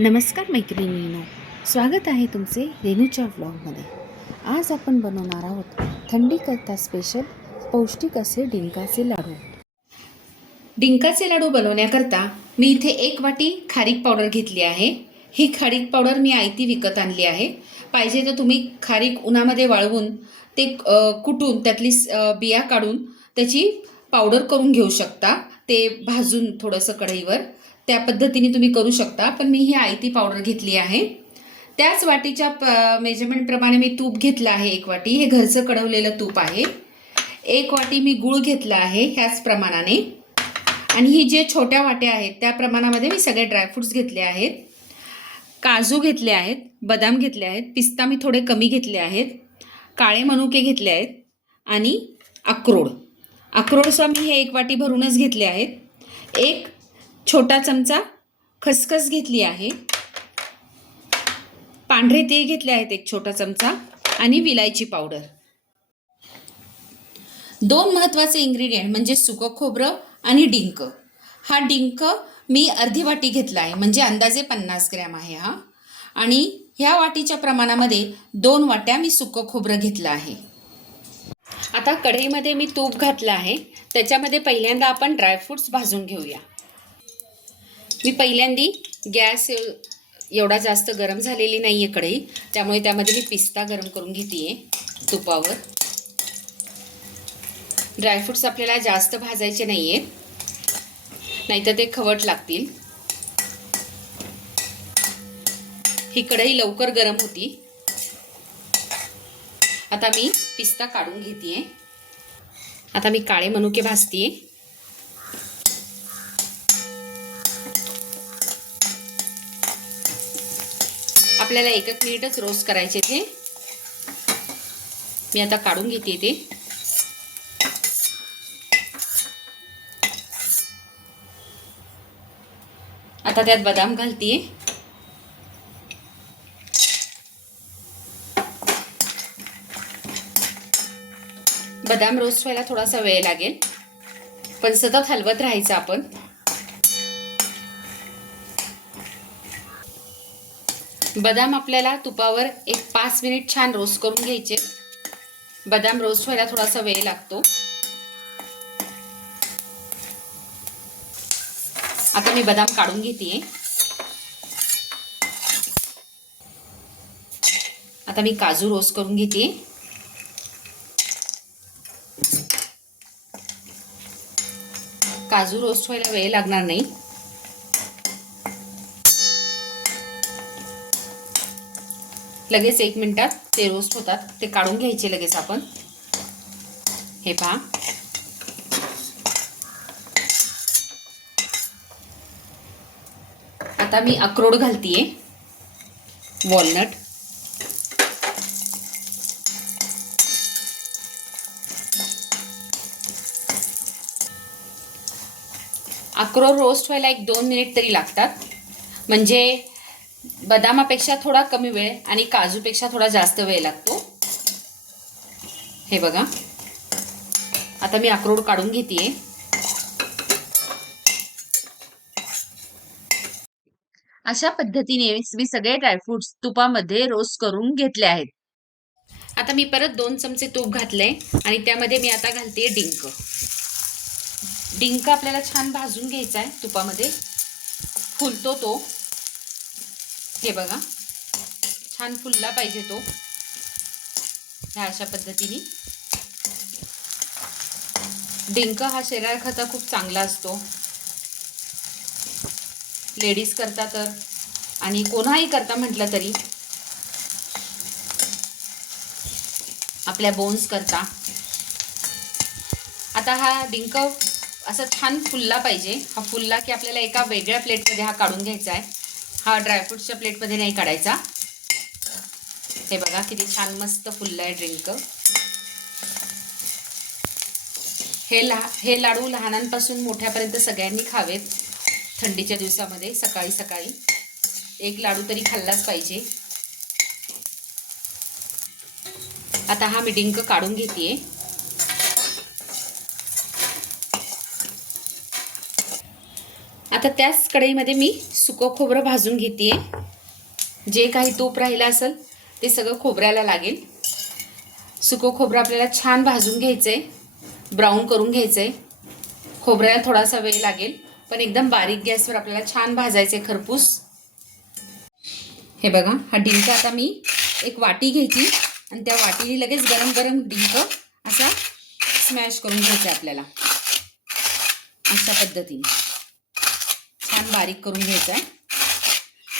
नमस्कार मैत्रिणींनो, स्वागत आहे तुमचे रेणूच्या व्लॉगमध्ये। आज आपण बनवणार आहोत थंडीकरता स्पेशल पौष्टिक असे डिंकाचे लाडू। डिंकाचे लाडू बनवण्याकरता मी इथे 1 वाटी खारीक पावडर घेतली आहे। ही खारीक पावडर मी आयती विकत आणली आहे। पाहिजे तर तुम्ही खारीक उन्हामध्ये वाळवून ते कुटून त्यातली बिया काढून त्याची पावडर करून घेऊ शकता। ते भाजून थोडंसं कढईवर त्या पद्धतीने तुम्ही करू शकता, पण मी ही आयती पावडर घेतली आहे। त्याच वाटीच्या मेजरमेंट प्रमाणे मी तूप घेतलं आहे 1 वाटी। हे घरचं कढवलेलं तूप आहे। 1 वाटी मी गूळ घेतला आहे ह्याच प्रमाणाने, आणि ही जे छोट्या वाट्या आहेत त्या प्रमाणामध्ये मी सगळे ड्रायफ्रुट्स घेतले आहेत। काजू घेतले आहेत, बदाम घेतले आहेत, पिस्ता मी थोडे कमी घेतले आहेत, काळे मनुके घेतले आहेत आणि अक्रोड मी हे 1 वाटी भरूनच घेतले आहेत। 1 छोटा चमचा खसखस घेतली आहे, पांढरे तीळ घेतले आहेत 1 छोटा चमचा, आणि विलायची पावडर। 2 महत्त्वाचे इंग्रेडिएंट म्हणजे सुकं खोबरं आणि डिंक। हा डिंक मी अर्धी वाटी घेतला आहे, म्हणजे अंदाजे 50 ग्रॅम आहे हा। आणि ह्या वाटीच्या प्रमाणामध्ये 2 वाट्या मी सुकं खोबरं घेतलं आहे। आता कढईमध्ये मी तूप घातलं आहे, त्याच्यामध्ये पहिल्यांदा आपण ड्रायफ्रुट्स भाजून घेऊया। मी पहिल्यांदी गॅस एवढा जास्त गरम झालेली नाही आहे कढई, त्यामुळे त्यामध्ये मी पिस्ता गरम करून घेते तुपावर। ड्रायफ्रुट्स आपल्याला जास्त भाजायचे नाही आहेत, नाहीतर ते खवट लागतील। ही कढई लवकर गरम होती। आता मी पिस्ता काढून घेते। आता मी काळे मनुके भाजते। आपल्याला 1 मिनिटच रोस्ट करायचे ते। मी आता काढून घेते ते। आता त्यात बदाम घालते। बदाम रोस्ट व्हायला थोडासा वेळ लागेल, पण सतत हलवत राहायचं आपण। बदाम आपल्याला तुपावर 5 मिनिट छान रोस्ट करून घ्यायचे। बदाम रोस्ट व्हायला थोडासा वेळ लागतो। आता मी बदाम काढून घेते। आता मी काजू रोस्ट करून घेते। काजू रोस्ट व्हायला वेळ लागणार नाही। लगेच 1 मिनिटात ते रोस्ट होतात, ते काढून घ्यायचे लगेच आपण। हे पहा, आता मी अक्रोड घालतीये, वॉलनट। अक्रोड रोस्ट व्हायला 1-2 मिनिट तरी लागतात, म्हणजे बदामापेक्षा थोडा कमी वेळ आणि काजूपेक्षा थोडा जास्त वेळ लागतो। हे बघा, आता मी अक्रोड काढून घेते। अशा पद्धतीने मी सगळे ड्रायफ्रुट्स तुपामध्ये रोस्ट करून घेतले आहेत। आता मी परत 2 चमचे तूप घातले आणि त्यामध्ये मी आता घालते डिंक। डिंक आपल्याला छान भाजून घ्यायचा आहे तुपामध्ये, फुलतो तो। हे बघा, छान फुलला पाहिजे तो, ह्या अशा पद्धतीने। डिंक हा शरीराकरता खूप चांगला असतो, लेडीज करता तर, आणि कोणाही करता म्हटलं तरी, आपल्या बोन्स करता। आता हा डिंक असा छान फुलला पाहिजे। हा फुलला की आपल्याला एका वेगळ्या प्लेटमध्ये हा काढून घ्यायचा आहे। हा ड्रायफ्रुट्सच्या प्लेटमध्ये नाही काढायचा। हे बघा किती छान मस्त फुलला आहे डिंक। हे लाडू लहानांपासून मोठ्यापर्यंत सगळ्यांनी खावेत थंडीच्या दिवसामध्ये। सकाळी सकाळी 1 लाडू तरी खाल्लाच पाहिजे। आता हा मी डिंक काढून घेते। आता त्याच कढईमध्ये मी सुकं खोबरं भाजून घेते. जे काही तूप राहिलं असेल ते सगळं खोबऱ्याला लागेल. सुकं खोबरं आपल्याला छान भाजून घ्यायचं आहे, ब्राऊन करून घ्यायचं आहे. खोबऱ्याला थोडासा वेळ लागेल, पण एकदम बारीक गॅसवर आपल्याला छान भाजायचं आहे खरपूस. हे बघा, हा डिंक आता मी एक वाटी घ्यायची आणि त्या वाटीने लगेच गरम गरम डिंक असा स्मॅश करून घ्यायचा आहे आपल्याला. अशा पद्धतीने छान बारीक करून घ्यायचा आहे.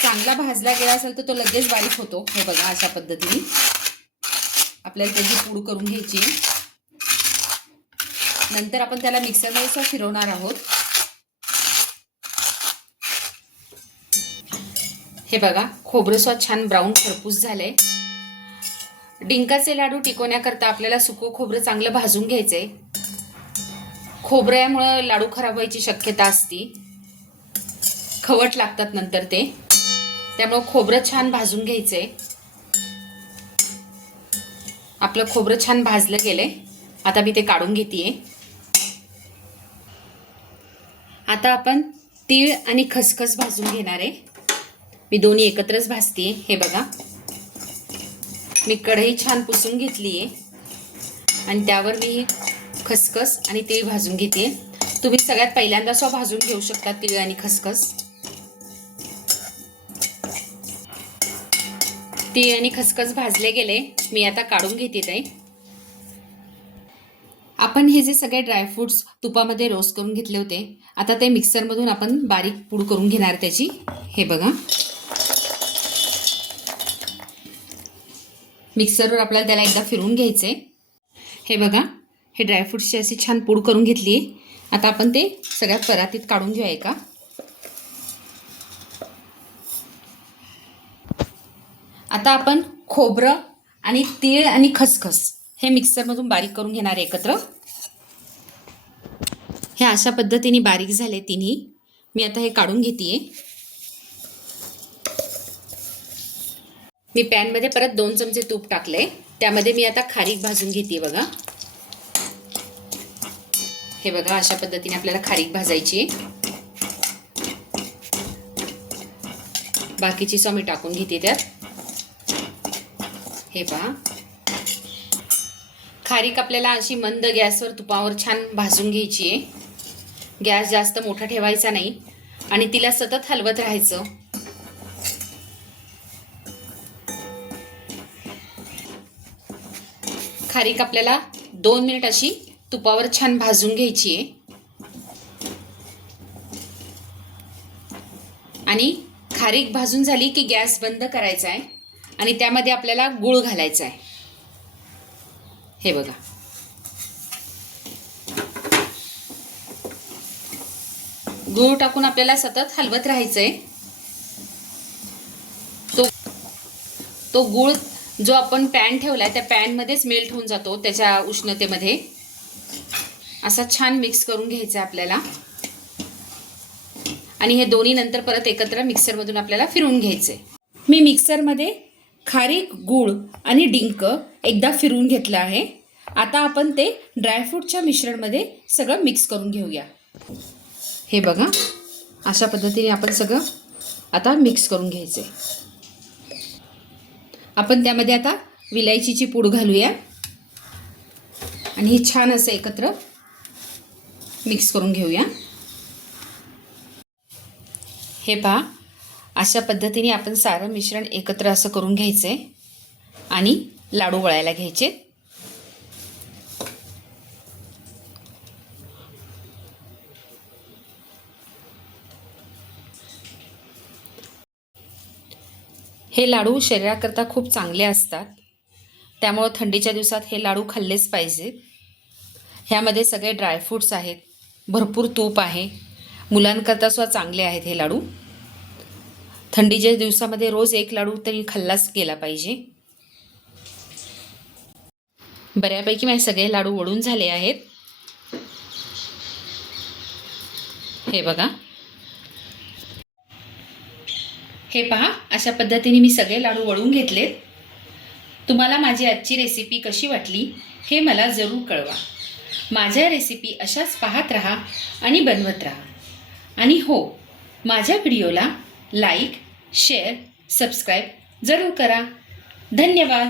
चांगला भाजला गेला असेल तर तो लगेच बारीक होतो. हे बघा, अशा पद्धतीने आपल्याला त्याची पूड करून घ्यायची. नंतर आपण त्याला मिक्सरमध्ये असं फिरवणार आहोत. हे बघा, खोबरं स्वच्छ छान ब्राऊन खरपूस झालंय. डिंकाचे लाडू टिकवण्याकरता आपल्याला सुकं खोबरं चांगलं भाजून घ्यायचंय. खोबऱ्यामुळे लाडू खराब व्हायची शक्यता असते, खवट लागतात नंतर ते. त्यामुळे खोबरं छान भाजून घ्यायचंय. आपलं खोबरं छान भाजलं गेलंय. आता मी ते काढून घेतेय. आता आपण तीळ आणि खसखस भाजून घेणार आहे. मी दोन्ही एकत्रच भाजते. हे बघा, मी कढई छान पुसून घेतली आहे आणि त्यावर मी खसखस आणि तीळ भाजून घेते. तुम्ही सगळ्यात पहिल्यांदा भाजून घेऊ शकता तीळ आणि खसखस. तीळ आणि खसखस भाजले गेले, मी आता काढून घेते ते. आपण हे जे सगळे ड्रायफ्रूट्स तुपामध्ये रोस्ट करून घेतले होते, आता ते मिक्सरमधून आपण बारीक पूड करून घेणार त्याची. हे बघा, मिक्सरवर आपल्याला त्याला एकदा फिरवून घ्यायचे. हे बघा, हे ड्रायफ्रूट्सची अशी छान पूड करून घेतली. आता आपण ते सगळ्यात परातीत काढून घेऊया का. आता आपण खोबरं आणि तीळ आणि खसखस हे मिक्सरमधून बारीक करून घेणार एकत्र. हे अशा पद्धतीने बारीक झाले तिन्ही. मी आता हे काढून घेते. मी पॅनमध्ये परत 2 चमचे तूप टाकले. त्यामध्ये मी आता खारीक भाजून घेते. बघा, हे बघा, अशा पद्धतीने आपल्याला खारीक भाजायची. बाकीची मी टाकून घेते त्यात. हे पहा, खारीक आपल्याला अशी मंद गॅसवर तुपावर छान भाजून घ्यायची आहे. गॅस जास्त मोठा ठेवायचा नाही आणि तिला सतत हलवत राहायचं. खारीक आपल्याला 2 मिनिट अशी तुपावर छान भाजून घ्यायची आहे. आणि खारीक भाजून झाली की गॅस बंद करायचा आहे आणि त्यामध्ये आपल्याला गूळ घालायचा आहे. हे बघा, गूळ टाकून आपल्याला सतत हलवत राहायचंय. तो गूळ जो आपण पॅन ठेवलाय त्या पॅनमध्येच मेल्ट होऊन जातो त्याच्या उष्णतेमध्ये. असा छान मिक्स करून घ्यायचा आपल्याला. आणि हे दोन्ही नंतर परत एकत्र मिक्सरमधून आपल्याला फिरवून घ्यायचे. मी मिक्सरमध्ये खारीक, गूळ आणि डिंक एकदा फिरवून घेतलं आहे. आता आपण ते ड्रायफ्रूटच्या मिश्रणमध्ये सगळं मिक्स करून घेऊया. हे बघा, अशा पद्धतीने आपण सगळं आता मिक्स करून घ्यायचे. आपण त्यामध्ये आता विलायचीची पूड घालूया आणि हे छान असं एकत्र मिक्स करून घेऊया. हे पहा, अशा पद्धतीने आपण सारं मिश्रण एकत्र असं करून घ्यायचे आणि लाडू वळायला घ्यायचे. हे लाडू शरीराकरता खूप चांगले असतात, त्यामुळे थंडीच्या दिवसात हे लाडू खाल्लेच पाहिजेत. ह्यामध्ये सगळे ड्रायफ्रूट्स आहेत, भरपूर तूप आहे, मुलांकरता सुद्धा चांगले आहेत हे लाडू. थंडीच्या दिवसामध्ये रोज 1 लाडू तरी खाल्लाच गेला पाहिजे. बऱ्यापैकी माझे सगळे लाडू वळून झाले आहेत. हे बघा, हे पहा, अशा पद्धतीने मी सगळे लाडू वळून घेतलेत. तुम्हाला माझी आजची रेसिपी कशी वाटली हे मला जरूर कळवा. माझ्या रेसिपी अशाच पाहत राहा आणि बनवत राहा. आणि हो, माझ्या व्हिडिओला लाईक, शेअर, सबस्क्राईब जरूर करा. धन्यवाद.